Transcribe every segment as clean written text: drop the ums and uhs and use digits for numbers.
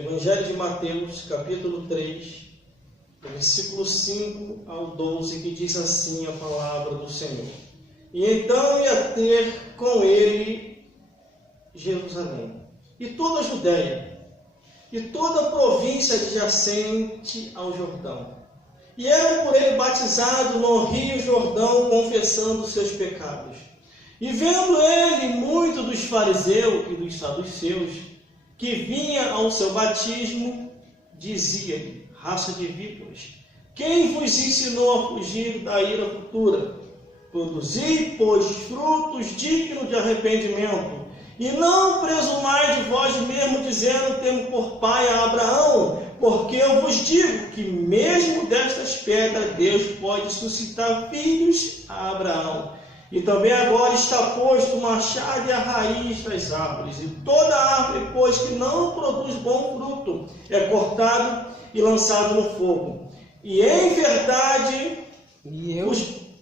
Evangelho de Mateus, capítulo 3, versículo 5 ao 12, que diz assim a palavra do Senhor. E então ia ter com ele Jerusalém, e toda a Judéia, e toda a província adjacente ao Jordão. E eram por ele batizados no rio Jordão, confessando seus pecados. E vendo ele muito dos fariseus e dos saduceus, que vinha ao seu batismo, dizia-lhe: raça de víboras, quem vos ensinou a fugir da ira futura? Produzi, pois, frutos dignos de arrependimento, e não presumais de vós mesmo, dizendo: temos por pai a Abraão, porque eu vos digo que mesmo destas pedras Deus pode suscitar filhos a Abraão. E também agora está posto o machado e a raiz das árvores, e toda árvore, pois, que não produz bom fruto, é cortado e lançado no fogo. E em verdade,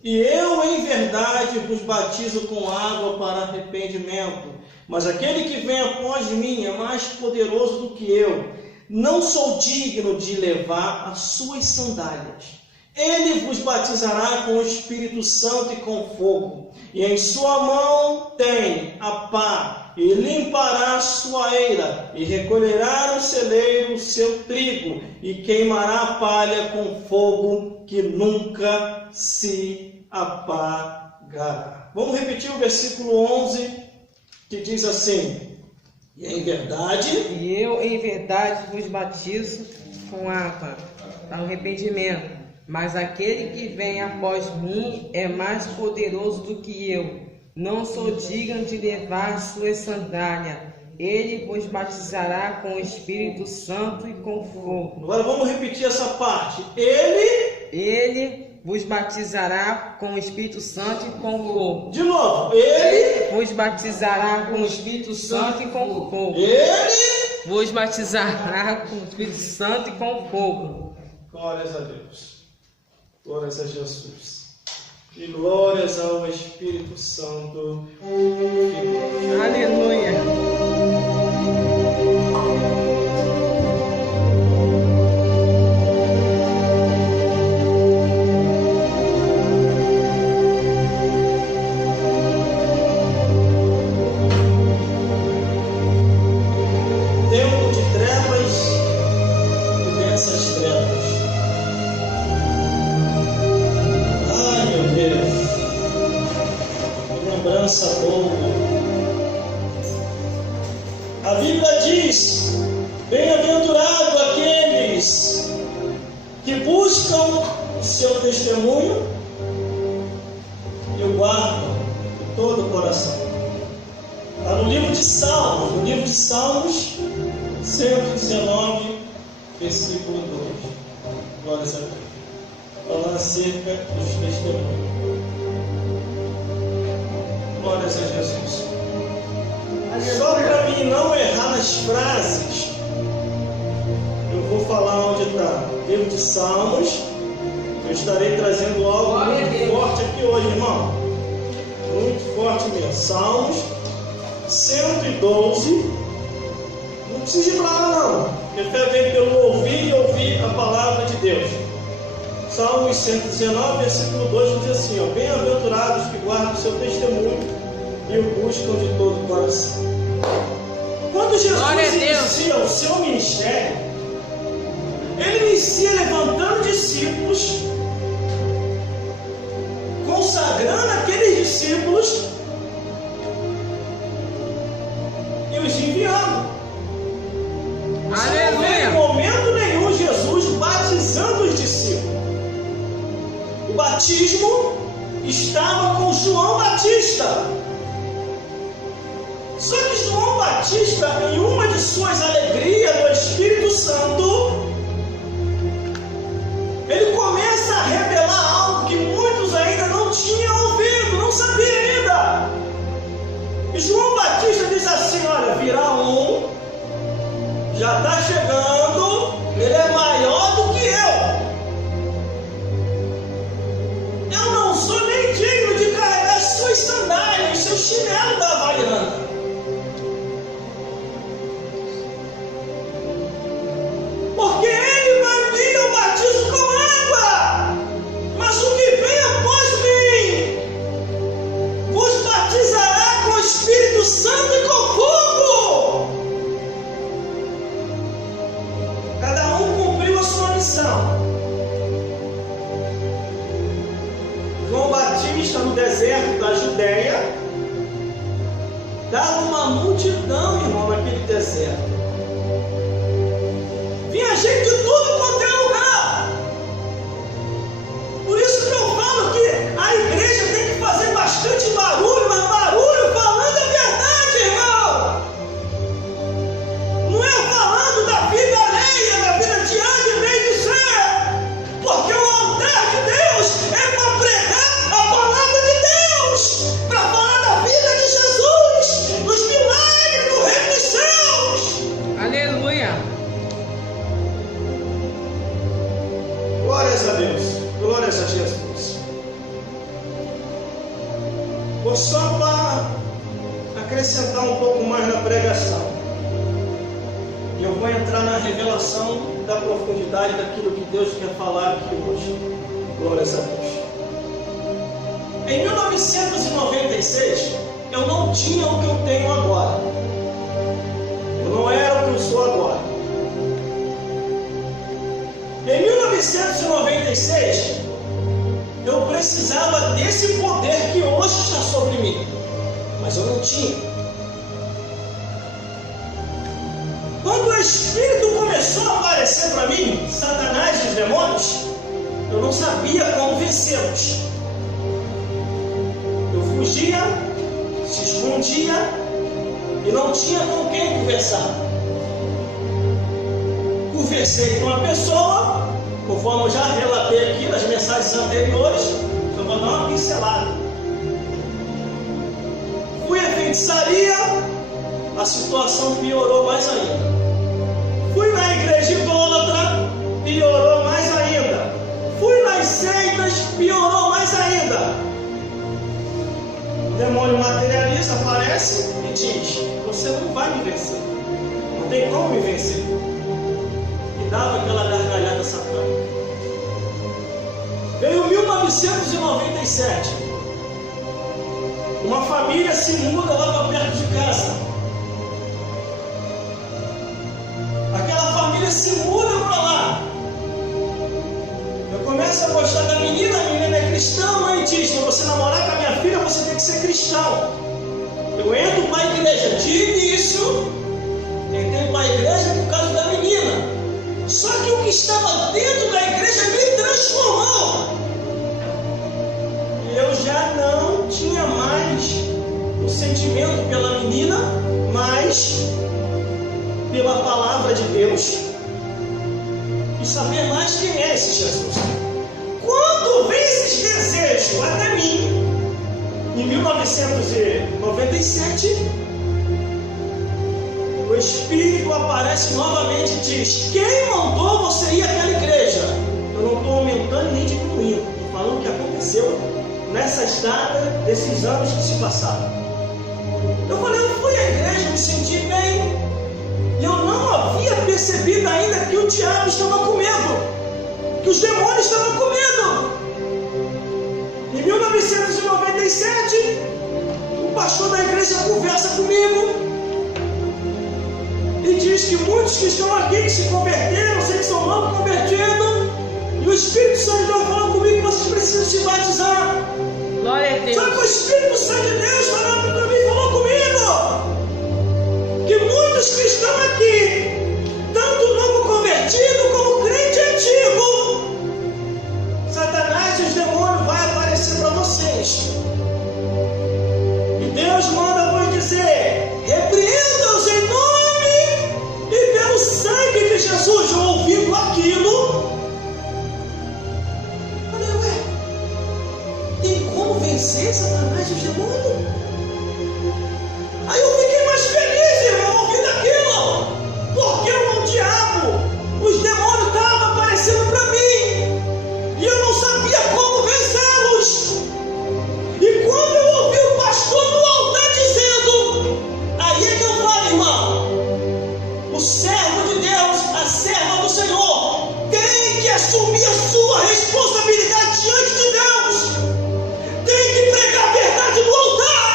eu em verdade vos batizo com água para arrependimento, mas aquele que vem após mim é mais poderoso do que eu. Não sou digno de levar as suas sandálias. Ele vos batizará com o Espírito Santo e com fogo, e em sua mão tem a pá, e limpará a sua eira, e recolherá no celeiro o seu trigo, e queimará a palha com fogo que nunca se apagará. Vamos repetir o versículo 11, que diz assim: e em verdade... E eu em verdade vos batizo com água para o arrependimento, mas aquele que vem após mim é mais poderoso do que eu. Não sou digno de levar as suas sandálias. Ele vos batizará com o Espírito Santo e com fogo. Agora vamos repetir essa parte. Ele vos batizará com o Espírito Santo e com fogo. De novo. Ele vos batizará com o Espírito Santo e com fogo. Ele vos batizará com o Espírito Santo e com fogo. Glórias a Deus. Glórias a Jesus. E glórias ao Espírito Santo. Aleluia. Tempo de trevas e densas trevas. Lembrança boa. A Bíblia diz: bem-aventurado aqueles que buscam o seu testemunho e o guardam de todo o coração. Está no livro de Salmos, 119, versículo 2. Glórias a Deus. Falando acerca dos testemunhos. Glórias a Jesus. Só para mim não errar nas frases, eu vou falar onde está. Livro de Salmos. Eu estarei trazendo algo muito forte aqui hoje, irmão. Muito forte mesmo. Salmos 112. Não precisa ir para lá, não. Porque fé vem pelo ouvir e ouvir a palavra de Deus. Salmos 119, versículo 2 diz assim: ó, bem-aventurados que guardam o seu testemunho e o buscam de todo o coração. Quando Jesus inicia o seu ministério, ele inicia levantando discípulos, consagrando aqueles discípulos e os enviando. Aleluia. Em momento nenhum Jesus batizando os discípulos. O batismo estava com João Batista. Só que João Batista, em uma de suas alegrias do Espírito Santo, ele começa a revelar algo que muitos ainda não tinham ouvido, não sabiam ainda. E João Batista diz assim: olha, virá um, já está chegando, ele é maior do que eu. Eu não sou nem digno de carregar suas sandálias, seu chinelo da Havaiana. atenção. João Batista, no deserto da Judéia, dava uma multidão, irmão, naquele deserto. Vinha gente de tudo quanto é lugar. Por isso que eu falo que a igreja tem que fazer bastante barulho, mas barulho falando a verdade, irmão. Não é falando da vida alheia, da vida de A, de B e de C. Porque o altar de Deus é para pregar a palavra de Deus, para falar da vida de Jesus, dos milagres do reino dos céus. Aleluia. Glórias a Deus, glórias a Jesus. Vou só para acrescentar um pouco mais na pregação. E eu vou entrar na revelação da profundidade daquilo que Deus quer falar aqui hoje. Glórias a Deus. Em 1996, eu não tinha o que eu tenho agora. Eu não era o que eu sou agora. Em 1996, eu precisava desse poder que hoje está sobre mim, mas eu não tinha. Quando o Espírito começou a aparecer para mim, Satanás e os demônios, eu não sabia como vencê-los. Eu fugia, se escondia e não tinha com quem conversar. Conversei com uma pessoa, conforme eu já relatei aqui nas mensagens anteriores, eu vou dar uma pincelada. Fui à feitiçaria, a situação piorou mais ainda. Fui na igreja idólatra, piorou mais ainda. Fui nas seitas, piorou mais ainda. O demônio materialista aparece e diz: você não vai me vencer, não tem como me vencer. Dava aquela gargalhada satânica. Veio 1997. Uma família se muda lá para perto de casa. Aquela família se muda para lá. Eu começo a gostar da menina, a menina é cristã, a mãe diz: se você namorar com a minha filha, você tem que ser cristão. Eu entro para a igreja. De início, entrei para a igreja por causa da menina. Só que o que estava dentro da igreja me transformou. E eu já não tinha mais o sentimento pela menina, mas pela palavra de Deus. E saber mais quem é esse Jesus. Quando vem esses desejos até mim, em 1997, o Espírito aparece novamente e diz: quem mandou você ir àquela igreja? Eu não estou aumentando nem diminuindo, estou falando o que aconteceu nessas datas, desses anos que se passaram. Eu falei: eu fui à igreja, me senti bem, e eu não havia percebido ainda que o diabo estava com medo, que os demônios estavam com medo. Em 1997, o pastor da igreja conversa comigo e diz que muitos que estão aqui, que se converteram, sei que são novos convertidos, e o Espírito Santo de Deus falou comigo que vocês precisam se batizar. Glória a Deus. Só que o Espírito Santo de Deus falou para mim, falou comigo, que muitos que estão aqui, tanto novo convertido como crente antigo, Satanás e os demônios vai aparecer para vocês. E Deus manda vos dizer: repreenda-os em nome e pelo sangue de Jesus. Eu ouvindo aquilo, falei: ué, tem como vencer Satanás e os demônios? Aí eu fiquei mais feliz, irmão, ouvindo aquilo, porque o diabo, os demônios estavam aparecendo para mim e eu não sabia como vencê-los. E quando eu ouvi o pastor no altar dizendo, aí é que eu falo, irmão, o servo de Deus, a serva do Senhor, tem que assumir a sua responsabilidade diante de Deus, tem que pregar a verdade no altar.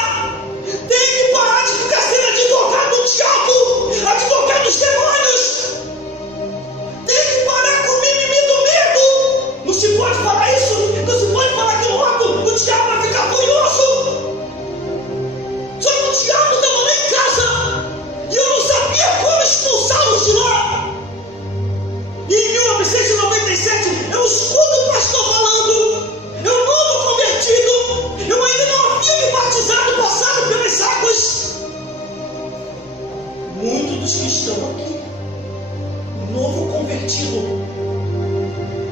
convertido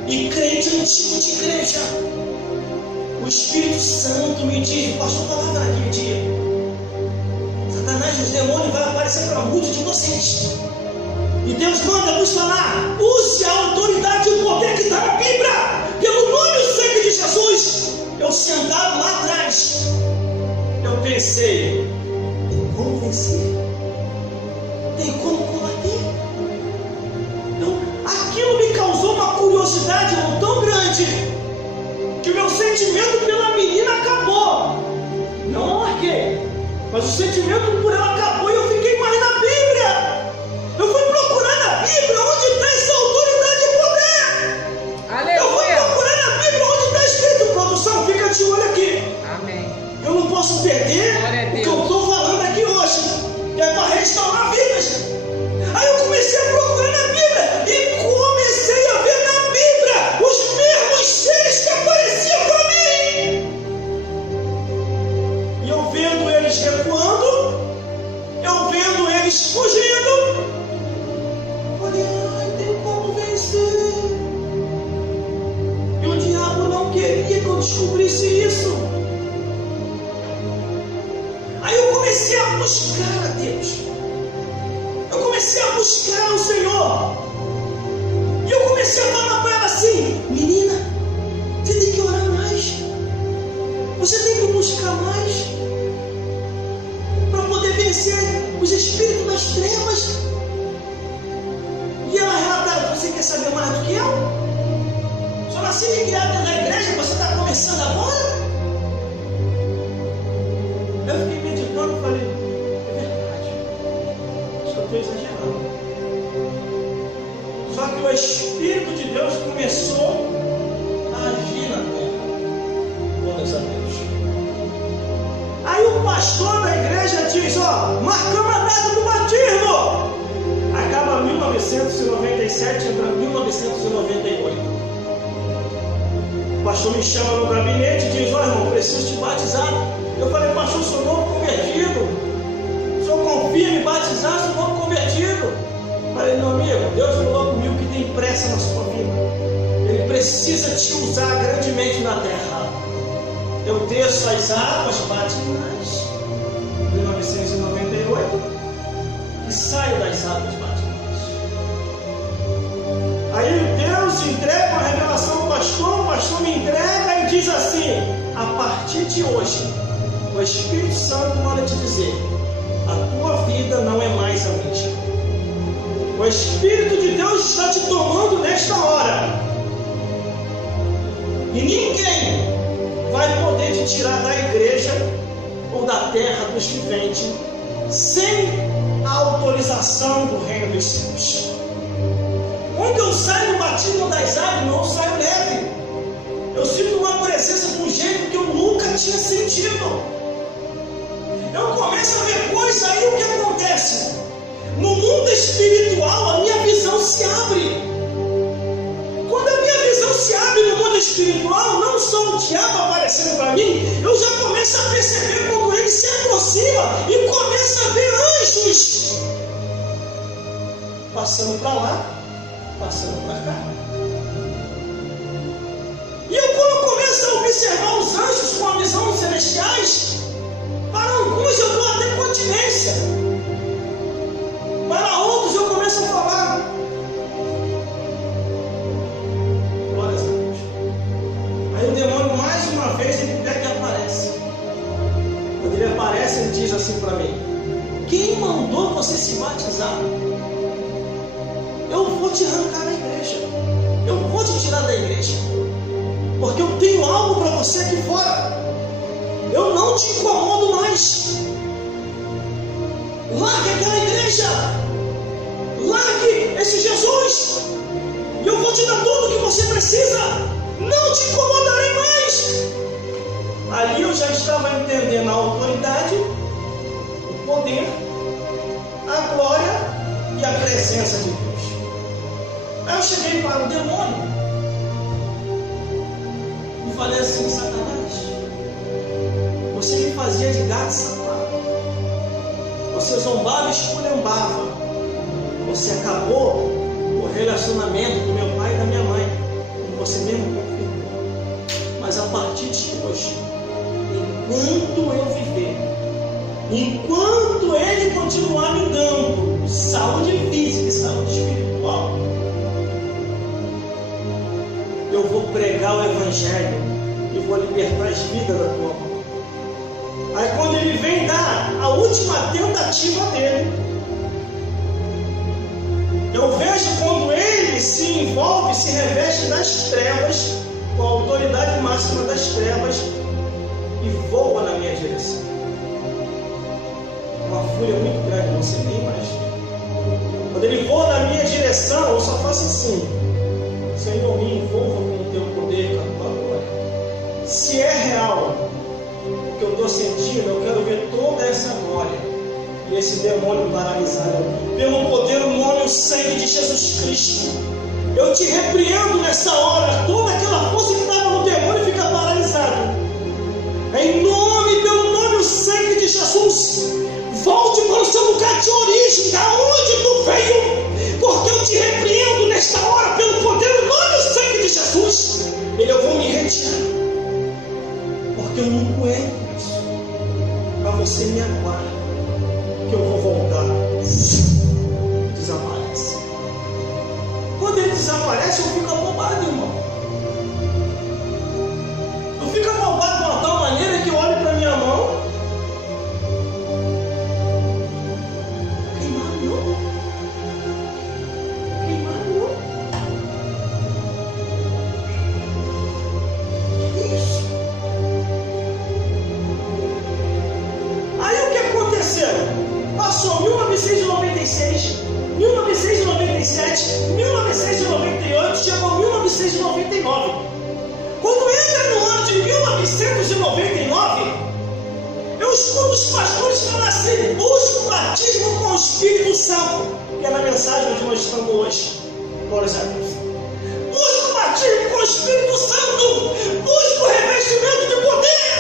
e crente antigo de igreja, o Espírito Santo me diz, o pastor falava naquele dia, Satanás e os demônios vai aparecer para muitos de vocês. E Deus manda nos falar, use a autoridade e o poder que está na Bíblia, pelo nome e o sangue de Jesus. Eu sentado lá atrás, eu pensei, tem como vencer? Tem como combater? Então, aquilo me causou uma curiosidade tão grande, que o meu sentimento pela menina acabou. Não larguei, mas o sentimento por ela acabou e eu fiquei mais na Bíblia. Eu fui procurar na Bíblia onde está essa autoridade e poder. Aleluia. Eu fui procurar na Bíblia onde está escrito. Produção, fica de olho aqui. Amém. Eu não posso perder o que eu estou falando aqui hoje, que é para restaurar vidas. Aí eu comecei a procurar na Bíblia e comecei a ver na Bíblia os mesmos seres que apareciam para mim. E eu vendo eles recuando, eu vendo eles fugindo, falei, ai, tem como vencer. E o diabo não queria que eu descobrisse isso. Aí eu comecei a buscar a Deus. Eu comecei a buscar o Senhor. E eu comecei a falar para ela assim, menina, você tem que orar mais. Você tem que buscar mais para poder vencer os espíritos das trevas. E ela relatava, você quer saber mais do que eu? Só nasci e criado dentro da igreja, você está começando agora? Eu fiquei meditando e falei, é verdade, acho que eu estou exagerando. Só que o Espírito de Deus começou a agir na terra. Glórias a Deus. Aí o pastor da igreja diz, ó, marcamos a data do batismo. Acaba 1997, entra 1998. O pastor me chama no gabinete e diz, ó irmão, preciso te batizar. Eu falei, pastor, sou novo convertido. O senhor confia em me batizar, sou novo convertido. Falei, meu amigo, Deus falou comigo que tem pressa na sua vida. Ele precisa te usar grandemente na terra. Eu desço as águas batismais, 1998, e saio das águas batismais. Aí Deus entrega uma revelação ao pastor, o pastor me entrega e diz assim, a partir de hoje, o Espírito Santo manda te dizer, a tua vida não é mais a mesma. O Espírito de Deus está te tomando nesta hora. E ninguém vai poder te tirar da igreja ou da terra dos viventes sem a autorização do reino dos céus. Quando eu saio do batismo das águas, não saio leve. Eu sinto uma presença de um jeito que eu nunca tinha sentido. Eu começo a ver coisas, aí o que acontece? No mundo espiritual, a minha visão se abre. Quando a minha visão se abre no mundo espiritual, não só o diabo aparecendo para mim, eu já começo a perceber como ele se aproxima e começo a ver anjos passando para lá, passando para cá. E eu, quando começo a observar os anjos com a visão celestiais, para alguns eu dou até continência, para outros eu começo a falar. Glórias a Deus. Aí o demônio mais uma vez ele pega e aparece. Quando ele aparece, ele diz assim para mim, quem mandou você se batizar? Eu vou te arrancar da igreja. Eu vou te tirar da igreja. Porque eu tenho algo para você aqui fora. Eu não te incomodo mais. Largue aquela igreja. Largue esse Jesus. E eu vou te dar tudo o que você precisa. Não te incomodarei mais. Ali eu já estava entendendo a autoridade, o poder, a glória e a presença de Deus. Aí eu cheguei para o demônio e falei assim, Satanás, você me fazia de gato sapato, você zombava e esculhambava, você acabou por relacionamento do meu pai e da minha mãe, como você mesmo confirmou. Mas a partir de hoje, enquanto eu viver, enquanto Ele continuar me dando saúde física e saúde espiritual, eu vou pregar o Evangelho e vou libertar as vidas da tua mão. Aí quando Ele vem dar a última tentativa dele, eu vejo quando Ele se envolve, se reveste das trevas, com a autoridade máxima das trevas, e voa na minha direção. Uma fúria muito grande, não sei nem mais. Quando Ele voa na minha direção, eu só faço assim: Senhor, me envolva com o teu poder, com a tua glória. Se é real o que eu estou sentindo, eu quero ver toda essa glória e esse demônio paralisado. Pelo poder, o nome e o sangue de Jesus Cristo, eu te repreendo nessa hora. Toda aquela força que estava no demônio fica paralisada. Em nome, pelo nome e o sangue de Jesus, volte para o seu lugar de origem, da onde tu veio, porque eu te repreendo nesta hora, pelo poder, o nome e o sangue de Jesus. Eu vou me retirar, porque eu não aguento isso. Para você me aguardar, que eu vou voltar. Desaparece. Quando ele desaparece, eu fico abobado, irmão. Eu fico abobado de uma tal maneira que eu olho para minha mão. Passou 1996, 1997, 1998, chegou 1999. Quando entra no ano de 1999, eu escuto os pastores falar assim: busca o batismo com o Espírito Santo, que é na mensagem onde nós estamos hoje. Glórias a Deus. Busca o batismo com o Espírito Santo, busca o revestimento de poder,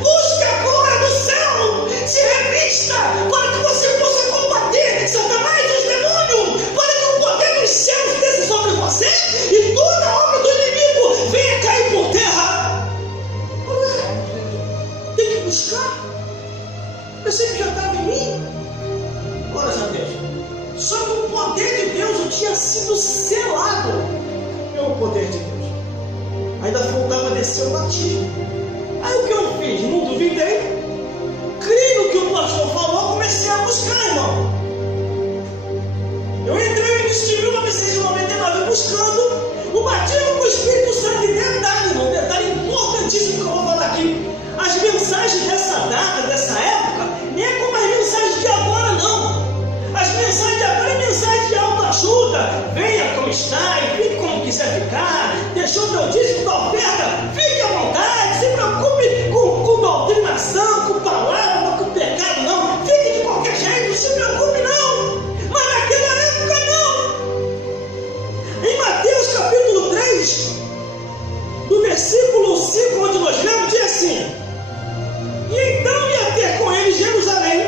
busca a glória do céu, se revista para que você possa combater Satanás e os demônios, para que o poder dos céus desça sobre você e toda a obra do inimigo venha cair por terra. Tem que buscar. Eu sei que já estava em mim. Glórias a Deus. Só que o poder de Deus eu tinha sido selado pelo poder de Deus. Ainda faltava descer o batismo. Aí o que eu fiz? Não duvidei. Criei no que o pastor falou, comecei a buscar, irmão. Eu entrei no início de 1999 buscando o batismo com o Espírito Santo. E detalhe, irmão, detalhe importantíssimo que eu vou falar aqui. As mensagens dessa data, dessa época, nem é como as mensagens de agora, não. As mensagens de agora é mensagem de autoajuda. Venha como está e fique como quiser ficar. Deixou teu dízimo da oferta, fique à vontade. Se preocupe com doutrinação, com palavra, com pecado, não. Fique de qualquer jeito, não se preocupe, não. Mas naquela época, não. Em Mateus capítulo 3, do versículo 5, onde nós lemos, diz assim: e então ia ter com ele Jerusalém,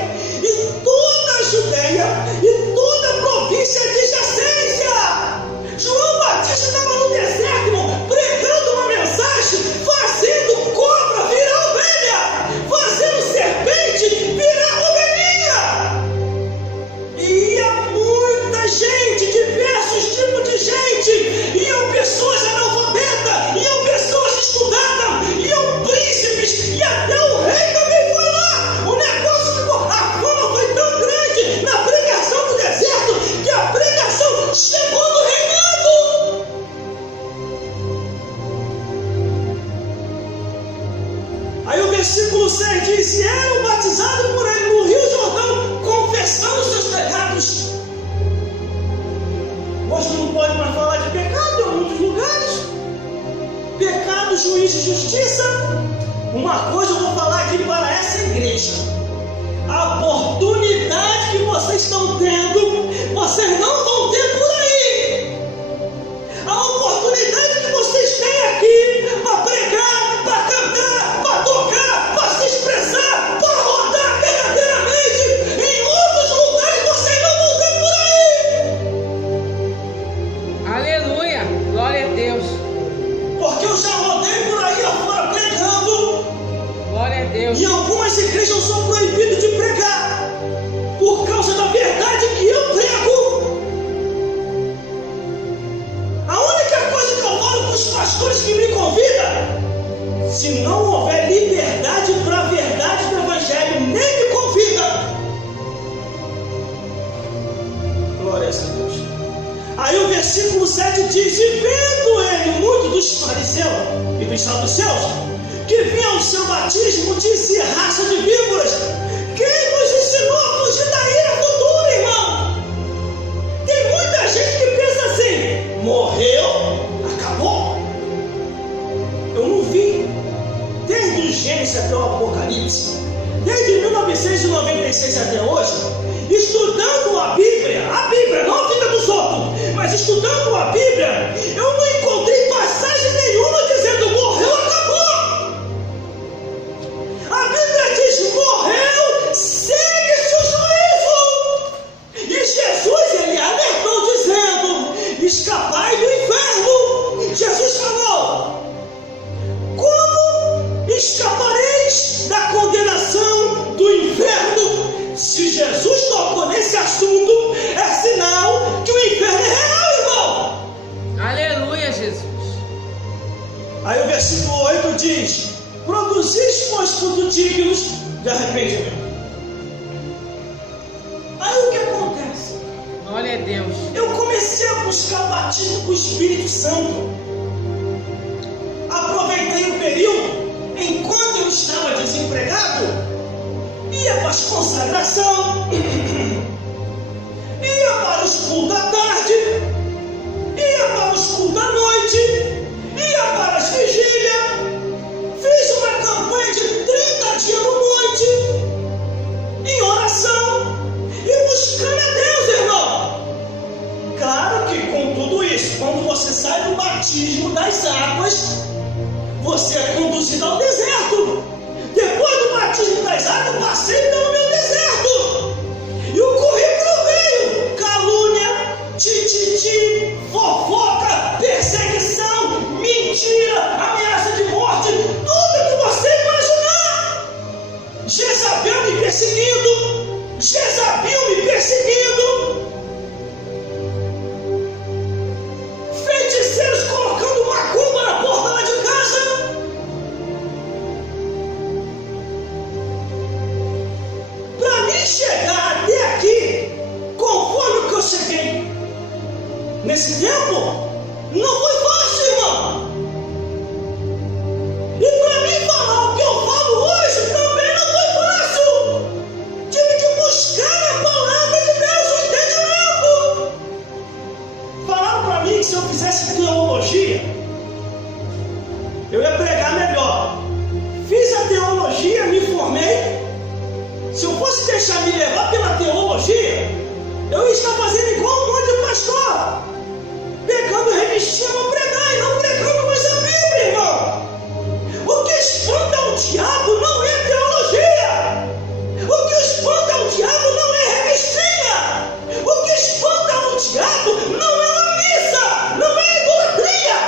e toda a Judeia, e toda a província adjacência. João Batista estava no deserto, irmão, pregando uma mensagem, fazendo cobra virar ovelha, fazendo serpente virar ovelhinha. E ia muita gente, diversos tipos de gente, iam pessoas analfabetas, iam pessoas estudadas, iam príncipes, e até o rei também foi lá. O negócio ficou, a fama foi tão grande na pregação do deserto, que a pregação chegou no reinado. Aí o versículo 6 diz: e eram batizados por ele no Rio Jordão, confessando seus pecados. Hoje não pode mais falar de pecado em muitos lugares. Pecado, juízo e justiça. Uma coisa eu vou falar aqui para essa igreja: a oportunidade que vocês estão tendo, vocês não vão ter por aí. A oportunidade que vocês têm aqui para pregar, para cantar, para tocar, para se expressar, para rodar verdadeiramente, em outros lugares vocês não vão ter por aí. Deus. Porque eu já rodei por aí afora pregando. Glória a Deus. E algumas igrejas eu sou proibido de pregar por causa da verdade que eu prego. A única coisa que eu falo com os pastores que me convidam, se não houver liberdade para a verdade do Evangelho, nem me convida. Glória a Deus. Aí o versículo 7 diz: e vendo ele muito dos fariseus e dos saduceus, que vinham ao seu batismo, disse: raça de víboras, quem vos ensinou a fugir da ira futura, irmão? Tem muita gente que pensa assim: morreu, acabou. Eu não vi, desde o Gênesis até o Apocalipse, desde 1996 até hoje, estudando a Bíblia, não a vida dos outros, mas estudando a Bíblia, eu não encontrei passagem nenhuma dizendo morreu, acabou. A Bíblia diz: morreu, segue-se o juízo. E Jesus, ele alertou dizendo: escapai do inferno. Jesus falou: como escapareis da condenação do inferno? Se Jesus tocou nesse assunto, é sinal que o inferno é real, irmão. Aleluia, Jesus. Aí o versículo 8 diz: produzis, pois, frutos dignos de arrependimento. Aí o que acontece? Glória a Deus. Eu comecei a buscar batismo com o Espírito Santo. Aproveitei o período, enquanto eu estava desempregado, ia para as consagrações, ia para os cultos à tarde, ia para os cultos à noite, ia para as vigílias, fiz uma campanha de 30 dias no monte, em oração, e buscando a Deus, irmão. Claro que com tudo isso, quando você sai do batismo das águas, você é conduzido ao deserto. Depois do batismo das águas, eu passei pelo meu deserto. E o currículo veio: calúnia, tititi, fofoca, perseguição, mentira, ameaça de morte, tudo que você imaginar. Jezabel me perseguindo, feiticeiros colocando macumba na porta lá de casa. Para mim chegar até aqui, conforme o que eu cheguei nesse tempo, não foi fácil, irmão. E para mim falar o que eu falo hoje também não foi fácil. Tive que buscar a palavra de Deus, o entendimento. Falaram para mim que se eu fizesse teologia, eu ia pregar melhor. Fiz a teologia, me formei. Se eu fosse deixar me levar pela teologia, eu ia estar fazendo igual um monte de pastor, pegando revistinha para pregar e não pregando mais a Bíblia, irmão. O que espanta o diabo não é teologia. O que espanta o diabo não é revistinha. O que espanta o diabo não é uma missa, não é idolatria.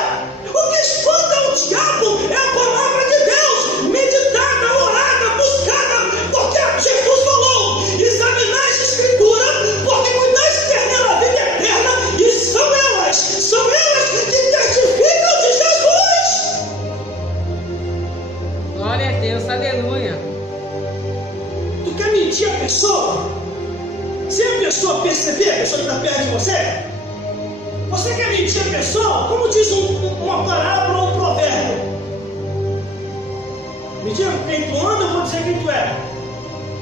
O que espanta o diabo é a palavra de Deus, meditada, orada, buscada, porque Jesus falou: examinai as Escrituras, porque cuidais de ter nela a vida eterna, e são elas que testificam de Jesus. Glória a Deus, aleluia. Tu quer mentir a pessoa? Sem a pessoa perceber, a pessoa que está perto de você? Você quer mentir a pessoa? Como diz uma parábola ou um provérbio? Me diga quem tu anda, eu vou dizer quem tu é.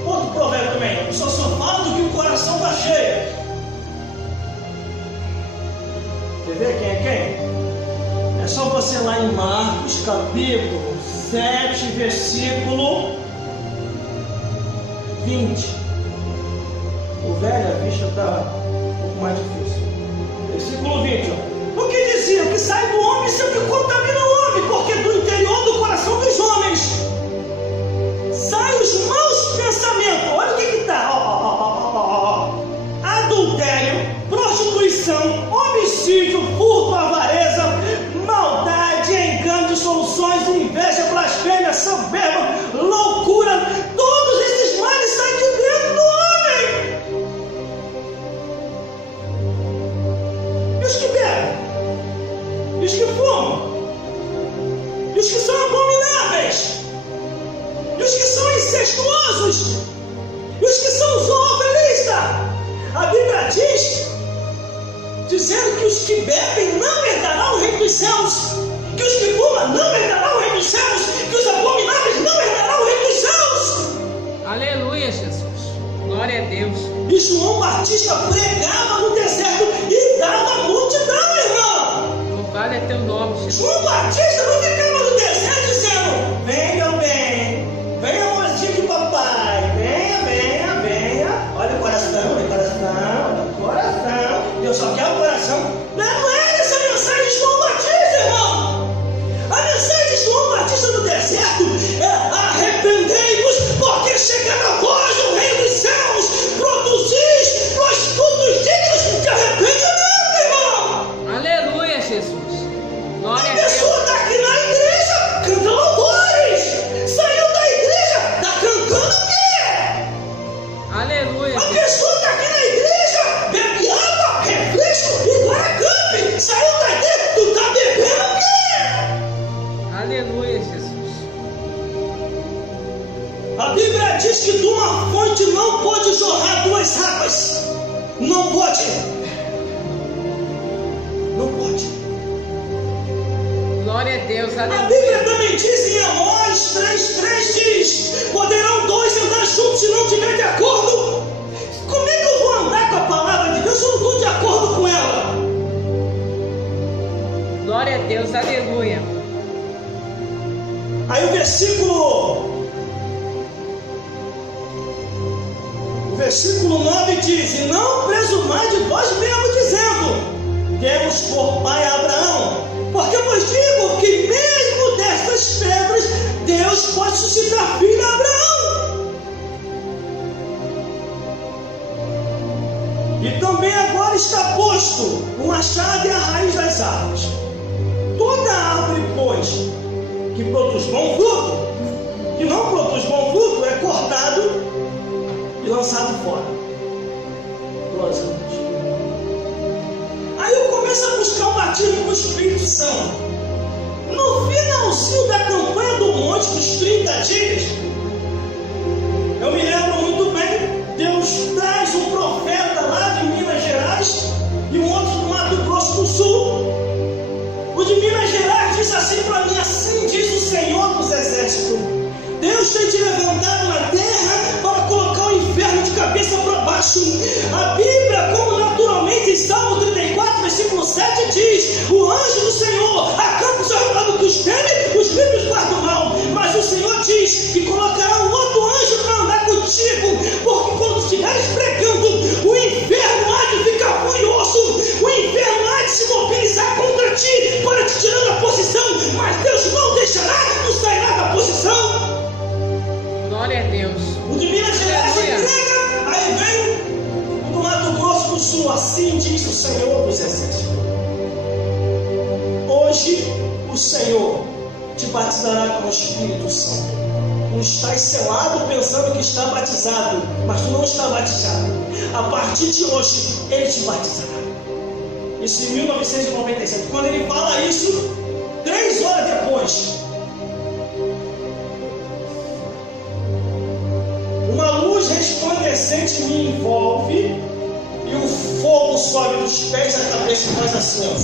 Outro provérbio também: a pessoa só fala do que o coração está cheio. Quer ver quem é quem? É só você lá em Marcos capítulo 7, versículo 20. O velho, a vista está um pouco mais difícil. Versículo 20. O que dizia? O que sai do homem sempre contamina o homem, porque do interior do coração dos homens saem os maus pensamentos. Olha o que está: adultério, prostituição, homicídio, furto, avareza, dizendo que os que bebem não herdarão o reino dos céus, que os que fumam não herdarão o reino dos céus, que os abomináveis não herdarão o reino dos céus. Aleluia, Jesus. Glória a Deus. E João Batista pregava no deserto e dava a multidão, irmão. Louvado é teu nome, Jesus. João Batista não ficava no deserto dizendo: venha bem, venha mocinho de papai, venha. Olha o coração, olha o coração. Deus só quer o coração. Não é essa a mensagem de João Batista, irmão. A mensagem de João Batista no deserto é: arrependei-vos, porque chegando a vós o reino dos céus, produzis os frutos dignos de arrependimento, irmão. Aleluia, Jesus. Glória A a Deus. pessoa está aqui na igreja cantando louvores, saiu da igreja, está cantando o quê? Aleluia. A pessoa está aqui na igreja, bebe água, refresco e guaracampe, saiu da igreja, tu está bebendo o quê? Aleluia, Jesus. A Bíblia diz que de uma fonte não pode jorrar duas águas. Não pode. Não pode. Glória a Deus. A Aleluia. Bíblia também diz em Amós 3,3 diz: poderão dois andar juntos se não estiver de acordo. Como é que eu vou andar com a palavra de Deus se eu não estou de acordo com ela? Glória a Deus. Aleluia. Aí o versículo 9 diz: e não presumai de vós mesmos, dizendo: temos por pai Abraão, porque vos digo que mesmo destas pedras Deus pode suscitar filho a Abraão. E também agora está posto o machado e a raiz das árvores. Toda árvore, pois, que produz bom fruto, que não produz bom fruto, é cortado e lançado fora. Glória a Deus. Aí eu começo a buscar o batismo do Espírito Santo. No finalzinho da campanha do monte dos 30 dias, eu me lembro muito bem, Deus traz um profeta lá de Minas Gerais e um outro do Mato Grosso do Sul. O de Minas Gerais diz assim para mim: assim diz o Senhor dos Exércitos, Deus tem te levantado na terra para colocar o inferno de cabeça para baixo. A Bíblia, como naturalmente em Salmo 34, versículo 7 diz: o anjo do Senhor acampa o seu redor que os teme, os ímpios guardam o mal. Mas o Senhor diz que colocará um outro anjo para andar contigo, porque quando estiveres pregando, o inferno há de ficar furioso, o inferno há de se mobilizar contra ti para te tirar da posição, mas Deus não deixará que tu sairá da posição. Glória a Deus. O de Minas Gerais entrega, aí vem o do Mato Grosso do Sul. Assim diz o Senhor dos Exércitos: hoje o Senhor te batizará com o Espírito Santo. Tu estás selado pensando que está batizado, mas tu não está batizado. A partir de hoje ele te batizará. Isso em 1997. Quando ele fala isso, 3 horas depois, uma luz resplandecente me envolve e o fogo sobe dos pés à cabeça e faz assim, ó.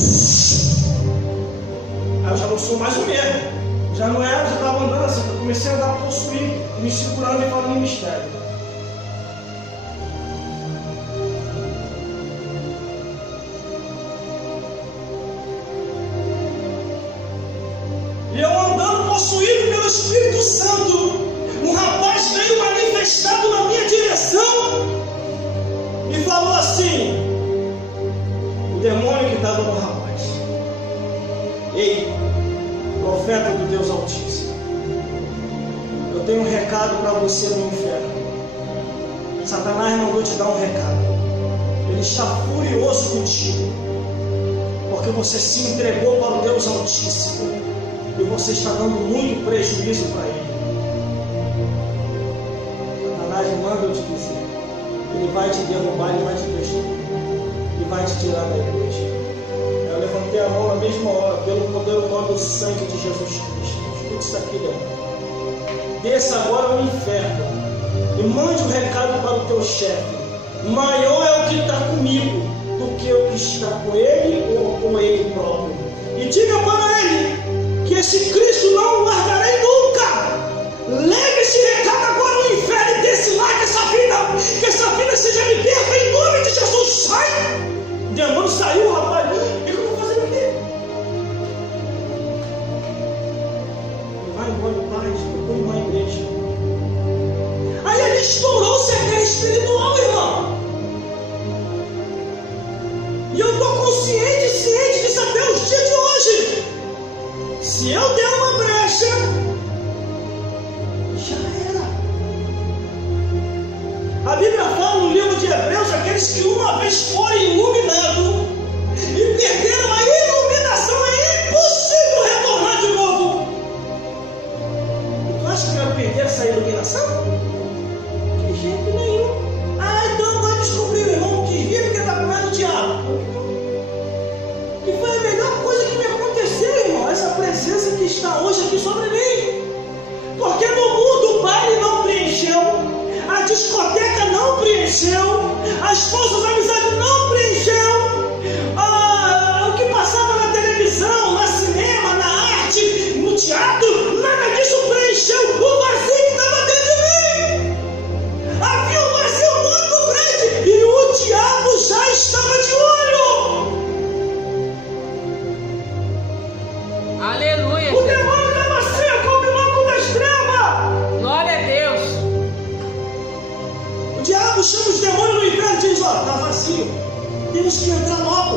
Aí eu já não sou mais o mesmo. Já não era, já estava andando assim. Eu comecei a andar possuído, me segurando e falando em mistério. E eu andando possuído pelo Espírito Santo, um rapaz veio manifestado na minha direção e falou assim: o demônio que estava no rapaz: ei, profeta do Deus Altíssimo, eu tenho um recado para você no inferno. Satanás mandou te dar um recado. Ele está furioso contigo, porque você se entregou para o Deus Altíssimo e você está dando muito prejuízo para ele. Manda eu te dizer, ele vai te derrubar, ele vai te destruir, ele vai te tirar da igreja. Eu levantei a mão na mesma hora, pelo poder nome do sangue de Jesus Cristo. Escute isso aqui, demônio. Desça agora ao inferno e mande um recado para o teu chefe: maior é o que está comigo do que o que está com ele ou com ele próprio. E diga para ele que esse Cristo não o largarei nunca. Leve esse recado agora ao inferno e desse lá que essa vida seja liberta em nome de Jesus. Sai! O demônio saiu, rapaz. O que eu vou fazer aqui? Vai embora em paz, procure uma igreja. Aí ele estourou-se a guerra espiritual, irmão. E eu estou consciente disso até os dias de hoje. Se eu der uma brecha, já era. A Bíblia fala no livro de Hebreus, aqueles que uma vez forem iluminados e perderam a iluminação, é impossível retornar de novo. Tu acha que vai perder essa iluminação? De jeito nenhum. Então vai descobrir o irmão que vive porque está com medo do diabo. Que foi a melhor coisa que me aconteceu, irmão, essa presença que está hoje aqui sobre mim. Porque no mundo o baile não preencheu, a discoteca não preencheu, as forças da amizade não preencheu, o que passava na televisão, no cinema, na arte, no teatro, nada disso preencheu o vazio que estava dentro de mim. Havia um vazio muito grande e o diabo já estava de olho. Aleluia. O demônio estava seco, o biloco das trevas. Glória a Deus. O diabo chama os demônios no inferno e diz: ó, está vazio, temos que entrar logo.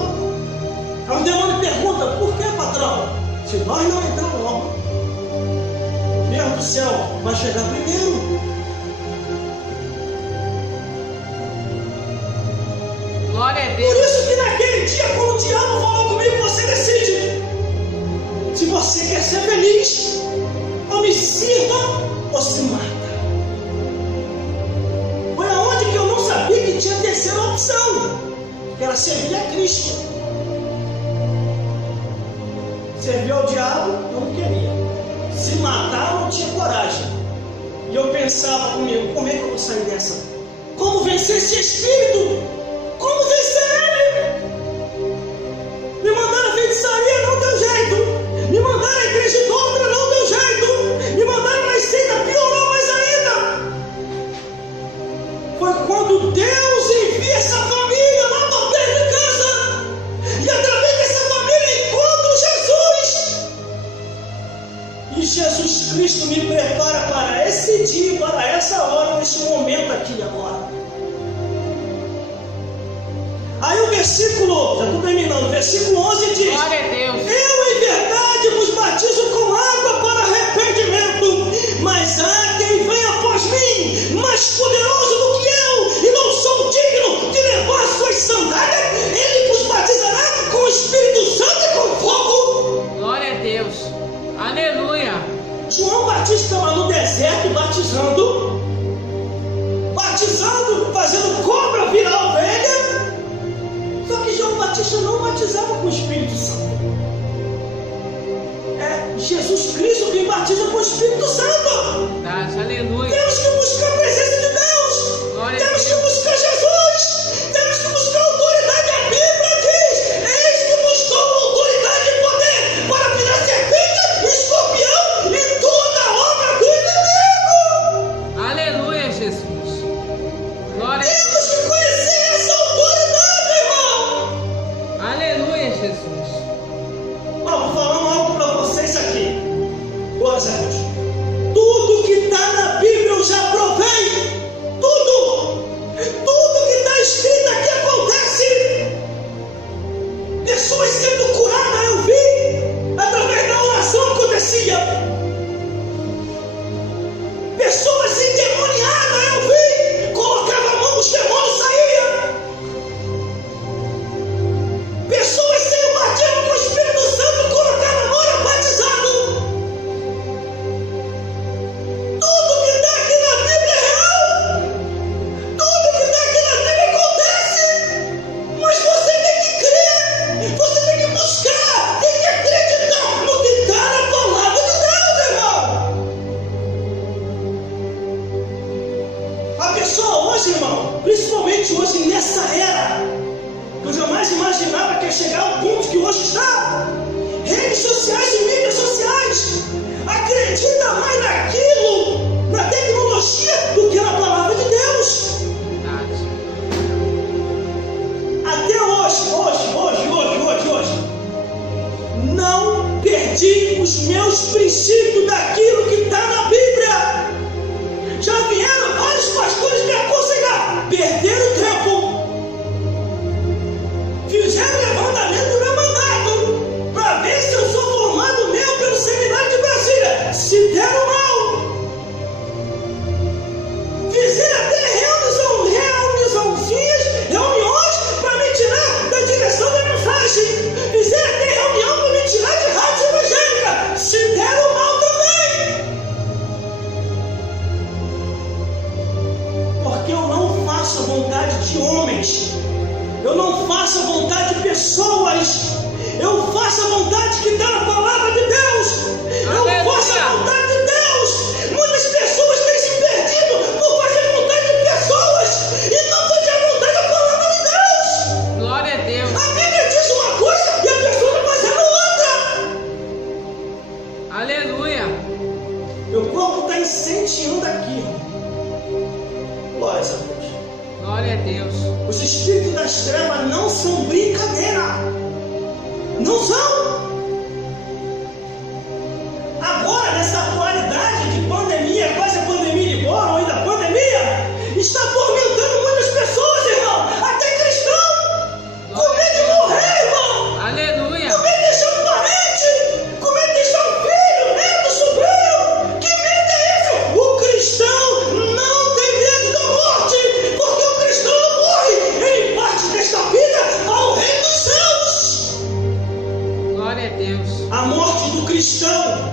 Aí o demônio pergunta: por que, patrão? Se nós não entrarmos logo, o governo do céu vai chegar primeiro. Glória a Por Deus. isso que naquele dia, quando o diabo falou comigo, você decide se você quer ser feliz, ou me sirva, ou se mata. Foi aonde que eu não sabia que tinha a terceira opção, que era servir a Cristo. Servir ao diabo, eu não queria. Se matar, eu não tinha coragem. E eu pensava comigo: como é que eu vou sair dessa? Como vencer esse espírito? Como vencer ele? Me mandaram a feitiçaria, não deu jeito. Me mandaram a igreja idólatra, não deu jeito. Me mandaram na seita, piorou mais ainda. Foi quando Deus envia essa família lá para perto de casa. E através dessa família encontro Jesus. E Jesus Cristo me prepara para esse dia, para essa hora, nesse momento aqui e agora. Aí o versículo, já estou terminando, o versículo 11 diz: Glória a Deus. eu em verdade vos batizo com água para arrependimento, mas há quem vem após mim, mais poderoso do que eu, e não sou digno de levar as suas sandálias. Ele vos batizará com o Espírito Santo e com fogo. Glória a Deus. Aleluia. João Batista estava no deserto batizando, fazendo cobra virar ovelha. Só que João Batista não batizava com o Espírito Santo. É Jesus Cristo quem batiza com o Espírito Santo. Aleluia. Temos que buscar a presença de Deus. Glória Temos a que Deus. buscar Jesus. Temos que buscar autoridade. A Bíblia diz: eis que vos dou autoridade e poder para virar serpente, escorpião e toda a obra do inimigo. Aleluia, Jesus. Glória a Temos que conhecer essa autoridade, irmão. Aleluia, Jesus. Vou falar algo para vocês aqui. Glória a Deus. Tudo que está na Bíblia eu já mundo que hoje está, redes sociais e mídias sociais, acredita mais naquilo, na tecnologia, do que na palavra de Deus. Até hoje, não perdi os meus princípios daquilo que está na Bíblia. Já vieram vários pastores me aconselhar, perderam tempo, fizeram levantamento do meu mandato, para ver se eu sou formado mesmo pelo seminário de Brasília. Se deram mal, fizeram até reuniões para me tirar da direção da mensagem, fizeram até reunião para me tirar de rádio evangélica. Se deram mal também, porque eu não faço a vontade de homens, eu não faço a vontade de pessoas, eu faço a vontade que está na palavra de Deus. Eu faço a vontade de Deus. Muitas pessoas têm se perdido por fazer a vontade de pessoas e não fazer a vontade da palavra de Deus. Glória a Deus. A Bíblia diz uma coisa e a pessoa está fazendo outra. Aleluia. Meu corpo está incendiando aqui. Glória a Deus. Glória a Deus. Os espíritos das trevas não são brincadeira. Não são. Agora, nessa atualidade de pandemia, quase a pandemia de boa, ou ainda a pandemia, está atormentando muitas pessoas, irmão. Até cristão. Com medo de morrer, irmão. Aleluia. Com medo de deixar um parente. Com medo de deixar um filho, neto, sobrinho. Que medo é esse? O cristão não tem medo da morte, porque o cristão não morre. Ele parte desta vida ao reino dos céus. Glória a Deus. A morte do cristão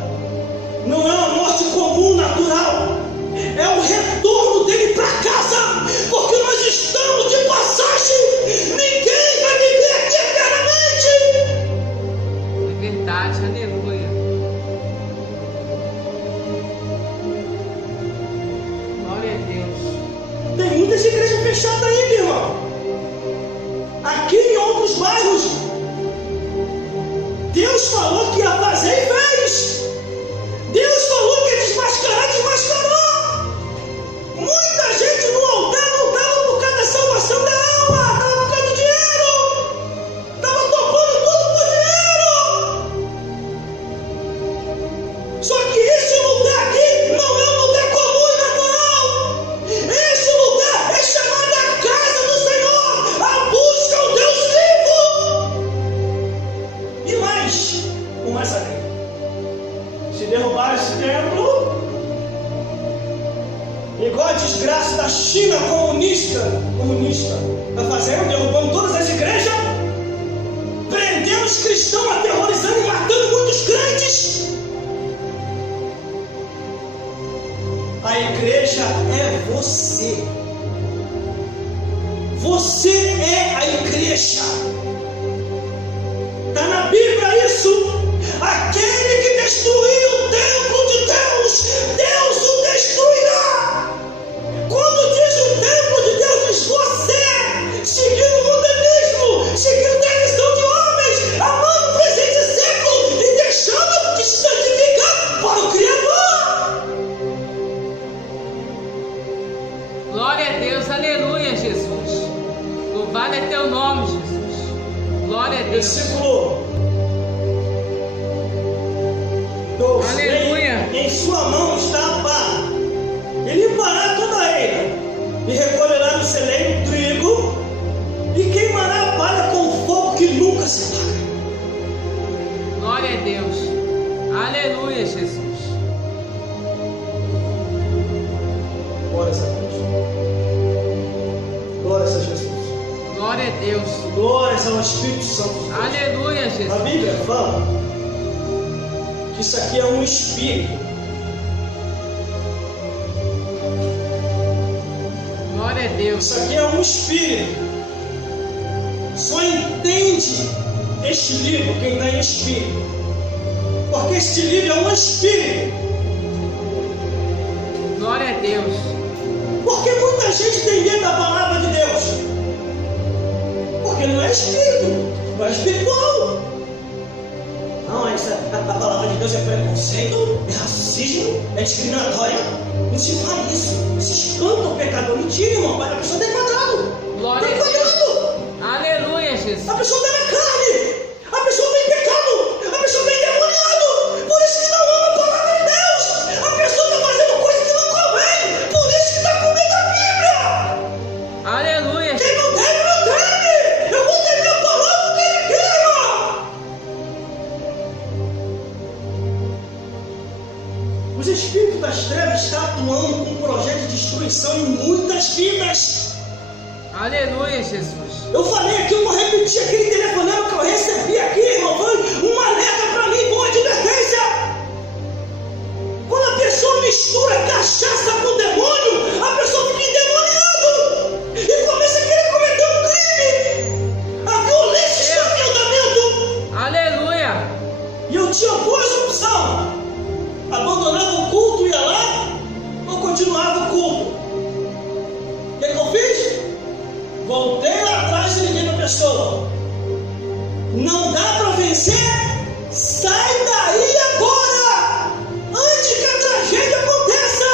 não é uma morte comum, natural. É o retorno dele para casa, porque nós estamos de passagem. Ninguém vai viver aqui eternamente. É verdade. Aleluia. Glória a Deus. Tem muitas igrejas fechadas ainda, irmão. Aqui em outros bairros, Deus falou que ia fazer e fez. Deus falou que ia desmascarar, desmascarou. Muita gente no altar não estava por causa da salvação da alma, estava por causa do dinheiro. Estava topando tudo por dinheiro. Só que esse lugar aqui não é um lugar comum e natural. Esse lugar é chamado a casa do Senhor, a busca ao Deus vivo. E mais, o mais além. Se derrubar esse templo, igual a desgraça da China comunista está fazendo, derrubando todas as igrejas, prendendo os cristãos, aterrorizando e matando muitos crentes. A igreja é você. Você é a igreja. Está na Bíblia isso. Aquele que destruir o templo de Deus, Deus o destruirá. Quando diz o templo de Deus, diz você, seguindo o modernismo, seguindo a tradição de homens, amando o presente século e deixando de se santificar para o Criador. Glória a Deus. Aleluia, Jesus. Louvado é teu nome, Jesus. Glória a Deus. Versículo 12. Aleluia. Em sua mão está a pá. Ele limpará toda a eira e recolherá no celeiro o trigo e queimará a palha com fogo que nunca se apaga. Glória a Deus. Aleluia, Jesus. Glórias a Deus. Glórias a Jesus. Glória a Deus. Glórias ao Espírito Santo. Aleluia, Jesus. A Bíblia fala que isso aqui é um espírito. Glória a Deus. Isso aqui é um espírito. Só entende este livro quem está em espírito. Porque este livro é um espírito. Glória a Deus. Porque muita gente tem medo da palavra de Deus. Porque não é espírito. é espiritual. Não, a palavra de Deus é preconceito, é racismo, é discriminatória. Não se faz isso. Se espanta o pecador. Mentira, irmão. A pessoa está enquadrado. Glória Está a Deus. enquadrado. Aleluia, Jesus. A pessoa está na carne. A pessoa está em pecado. A pessoa está endemoniado. Por isso que não ama a palavra de Deus. A pessoa está fazendo coisa que não convém. Por isso que está comendo a Bíblia. Aleluia. Quem não deve, não deve. Eu vou ter minha palavra que ele quer, irmão. Os espíritos das trevas estão atuando com um projeto de destruição em muitas vidas. Aleluia, Jesus. Eu falei aqui, eu vou repetir aquele telefonema que eu recebi aqui, irmão. Foi um alerta para mim, uma advertência. Quando a pessoa mistura cachaça com demônio, a pessoa fica endemoniada e começa a querer cometer um crime. A violência está em andamento. Aleluia. E eu tinha duas opções: abandonava o culto e ia lá, ou continuava o culto. O que eu fiz? Voltei lá atrás e liguei para a pessoa. Não dá para vencer? Sai daí agora! Antes que a tragédia aconteça!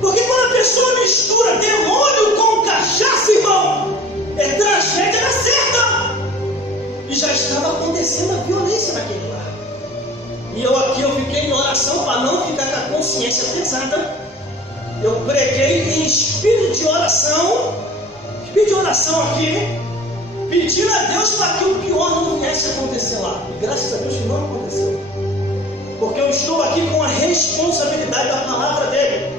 Porque quando a pessoa mistura demônio com cachaça, irmão, é tragédia na certa! E já estava acontecendo a violência naquele lugar. E eu fiquei em oração para não ficar com a consciência pesada. Eu preguei em espírito de oração aqui, pedindo a Deus para que o pior não viesse a acontecer lá. E graças a Deus que não aconteceu. Porque eu estou aqui com a responsabilidade da palavra dele.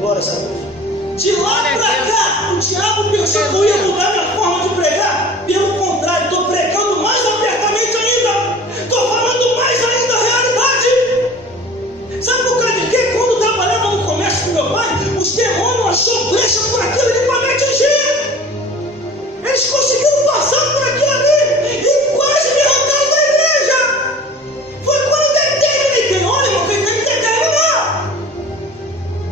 Glória a Deus. De lá para cá, o diabo pensou que eu ia mudar minha forma de pregar. Pelo contrário, estou pregando mais abertamente ainda. Estou falando mais ainda a realidade. Sabe por causa de quê? Quando eu trabalhava no comércio com meu pai, os demônios achou brecha por aquilo ali para me atingir. Eles conseguiram passar por aquilo ali e quase me arrancaram da igreja. Foi quando eu determinei. Tem hora, irmão, que a gente tem que determinar.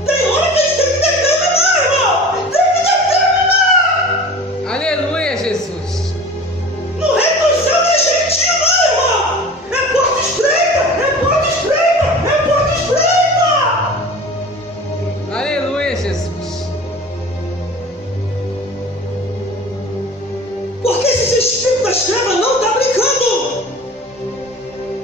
Tem hora que a gente tem que determinar, irmão. Tem que determinar. Aleluia, Jesus. Não é canção de jeitinho, não, irmão. É porta estreita, é porta estreita, é porta estreita. Aleluia, Jesus. Porque esses espíritos das trevas não estão brincando.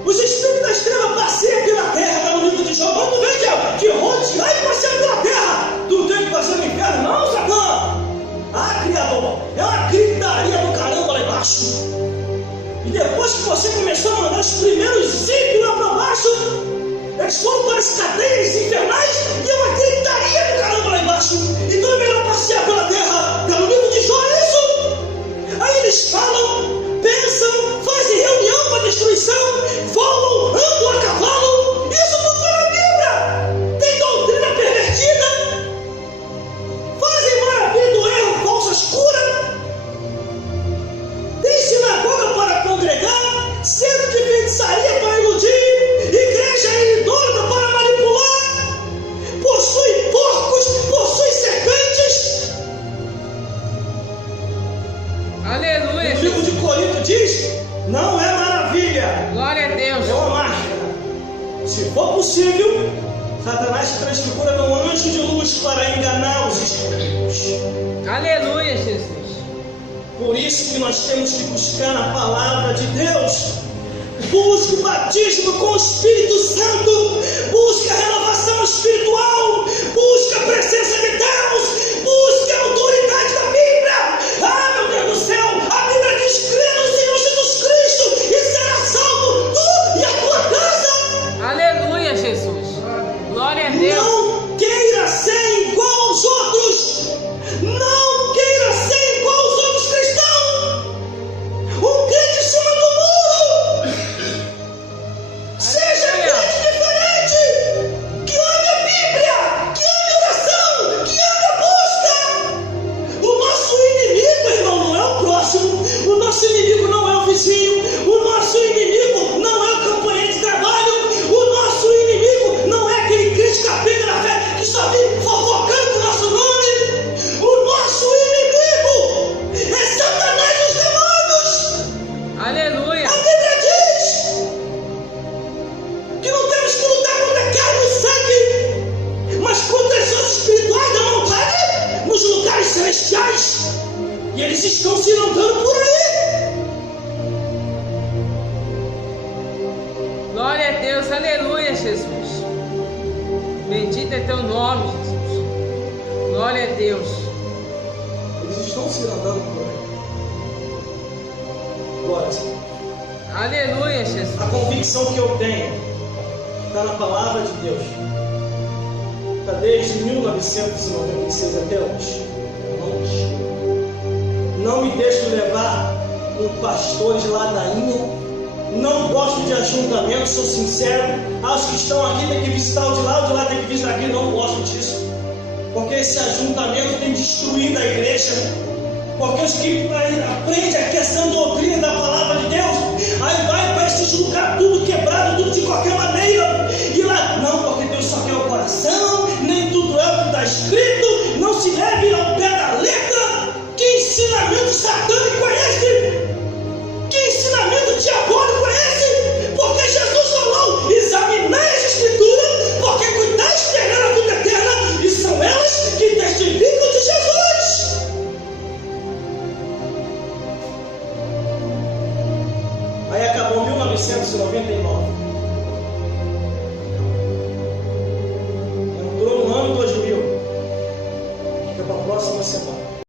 Os espíritos das trevas passeiam pela terra, está no livro de Jó. Vamos ver de rodear e passear pela terra. Tu tem que fazer no inferno, não, Satã? Ah, Criador, é uma gritaria do caramba lá embaixo. E depois que você começou a mandar os primeiros ímpios lá para baixo, eles foram para as cadeias infernais e é uma gritaria do caramba lá embaixo. Então é melhor passear pela terra. Está no livro de Jó, é isso? Aí eles falam, pensam, fazem reunião para destruição, voam, andam a cavalo. Isso tudo está na Bíblia. Tem doutrina pervertida. Fazem maravilha do erro, falsas curas. Tem sinagoga para congregar, centro de feitiçaria para iludir, igreja idólatra para manipular, possui porcos, possui serpentes. Aleluia, O livro Jesus. de Corinto diz: não é maravilha, Glória a Deus. é uma máscara. Se for possível, Satanás se transfigura num anjo de luz para enganar os espíritos. Aleluia, Jesus. Por isso que nós temos que buscar na palavra de Deus. Busque o batismo com o Espírito Santo. Busque a renovação espiritual. Busque a presença de Deus. Busque a autoridade da Bíblia. Ah, meu Deus do céu, a Bíblia diz: crê no Senhor Jesus Cristo e será salvo tu e a tua casa. Aleluia, Jesus. Glória a Deus. Não queira ser igual aos outros. Não queira ser igual aos outros cristãos. Um crente em cima do muro. Seja crente diferente. a Deus, aleluia, Jesus. Bendito é teu nome, Jesus. Glória a Deus. Eles estão se andando por aí. Glória a Deus. Aleluia, Jesus. A convicção que eu tenho, que está na palavra de Deus, está desde 1996 até hoje. Não me deixo levar um pastor de ladainha. Não gosto de ajuntamento, sou sincero. Os que estão aqui têm que visitar o de lá tem que visitar aqui. Não gosto disso, porque esse ajuntamento tem destruído a igreja. Porque os que aprendem a questão doutrina da palavra de Deus, aí vai para esses lugares tudo quebrado, tudo de qualquer maneira. E lá, não, porque Deus só quer o coração, nem tudo é o que está escrito. Não se leve ao pé da letra. Que ensinamento satânico é esse? Que ensinamento diabólico é esse? Porque Jesus falou: examinai as escrituras, porque cuidais de terreno a vida eterna, e são elas que testificam de Jesus. Aí acabou 1999.